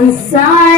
Inside.